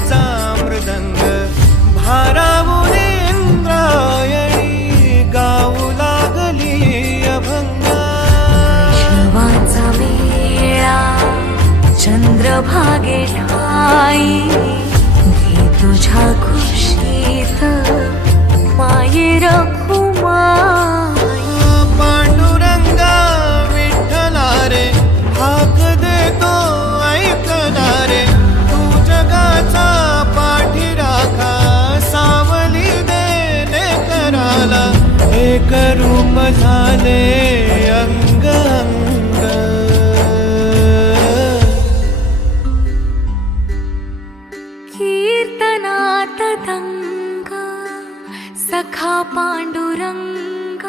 विठ्ठलाचा मृदंग भारावून इंद्रायणी गाऊ लागली अभंगा. वैष्णवांचा मेळा चंद्रभागे ठाई घे तुझ्या खुशीत मायेर खुमाई. पांडुरंगा विठ्ठला रे हाक देतो ऐकना रे तू जगाचा पाठीराखा सावली दे कराला एक रूप झाले अंग अंग. कीर्तनात दंग सखा पांडुरंग.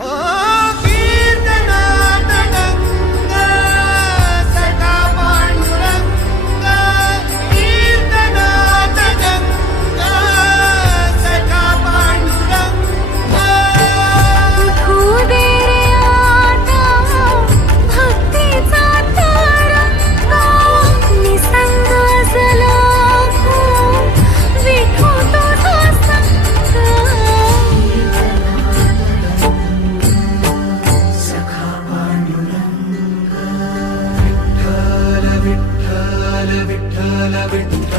ओ कीर्तनात दंग सखा पांडुरंग. कीर्तनात दंग सखा पांडुरंग. उठू दे रे आता भक्तीचा तरंग. निसंग असला विठू तुझा संग. सखा पांडुरंग. विठ्ठल विठ्ठल विठ्ठल विठ्ठल